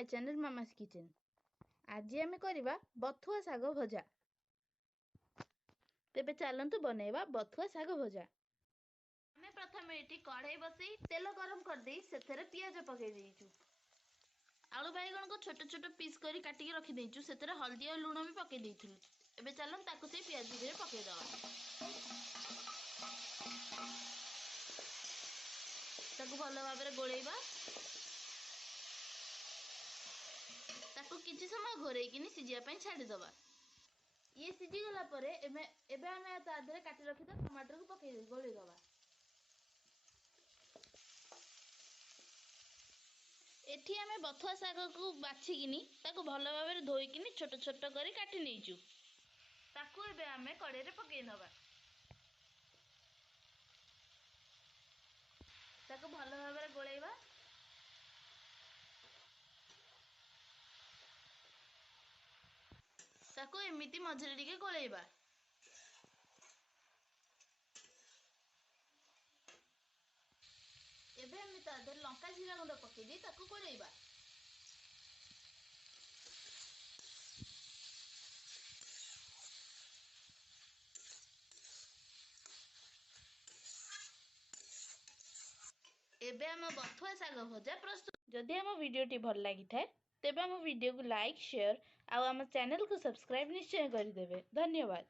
My channel mama's kitchen. आज आम करवा बथुआ साग भजा। तेबे चलतु बनैबा बथुआ साग भजा। आमे प्रथम एठी कढ़ाई बसई तेल गरम कर देई सेथरे पियाज पके देइचु। आलू बैगण को छोट छोट पीस करी काटिकी रखी देइचु। सेथरे हल्दी और लूण भी पके देइथिलु। एबे चलन ताकु से पियाज भितरे पके दवा। ताकु भलो भाबरे गोळेइबा। ताकु किछि समय घोरैकिनी सिजिया पई छाडी दवा। ये सिजी गला परे एबे आमे ता देरे काटी रखिता टमाटर को पके गोळी दवा। एठी आमे बथुआ साग को बाछिकिनी ताकु भलो भाबरे धोइकिनी छोट छोट करी काटी नेइचु। ताकु एबे आमे कड़े रे पके नवा। ताकु भलो भाबरे गोळेइबा। ताकु एमिति मझरे टिके गोळेइबा। एबे आमे ता देरे लंका जीरा गुंड पके दी ताकु गोळेइबा। एबे हम बथुआ साग भजा प्रस्तुत। जदि हम वीडियोटी भल लगी थाए तेबे हम वीडियो को लाइक शेयर आउ हम चैनल को सब्सक्राइब निश्चय कर देबे। धन्यवाद।